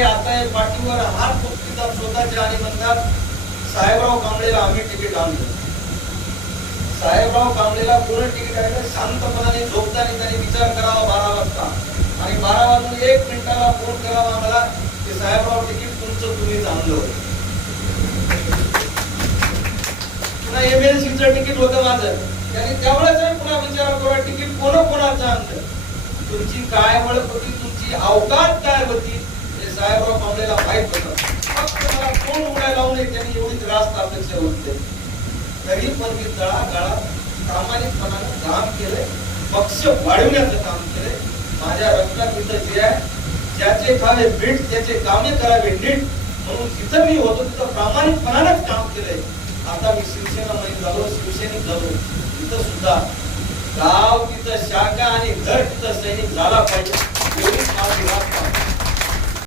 हे आता हे पाठीवर हात पोचतात स्वतःच्या आणि म्हणतात साहेबराव कांबळेला आम्ही तिकीट आणलं. साहेबराव कांबळेला पूर्ण तिकीट आहे. शांतपणाने झोपताना त्यांनी विचार करावा 12 वाजता आणि 12 वाजून 1 मिनिटाला फोन करावा मला की साहेबराव तिकीट तुमचं तुम्हीच आणलं. पुन्हा एमएलसीचं तिकीट होतं माझं. त्यांनी त्यावेळेस पुन्हा विचार करा तिकीट कोणाचं आणलं. तुमची काय ओळख होती, तुमची अवकात काय होती हे साहेबराव कांबळेला माहित होतं. फक्त मला फोन उघडायला लावून त्यांनी एवढीच रास्त अपेक्षा होती. तरी पण मी तळागाळात प्रामाणिकपणाने काम केलंय, पक्ष वाढवण्याचं काम केलंय. माझ्या रक्तात इथं जे आहे ज्याचे खावे मीठ त्याचे कामे करावे नीट म्हणून जिथं मी होतो तिथं प्रामाणिकपणानेच काम केलंय. आता मी शिवसेनामध्ये झालो, शिवसैनिक झालो. तिथं सुद्धा गाव तिथं शाखा आणि घर तिथं सैनिक झाला पाहिजे एवढीच माझी वाट.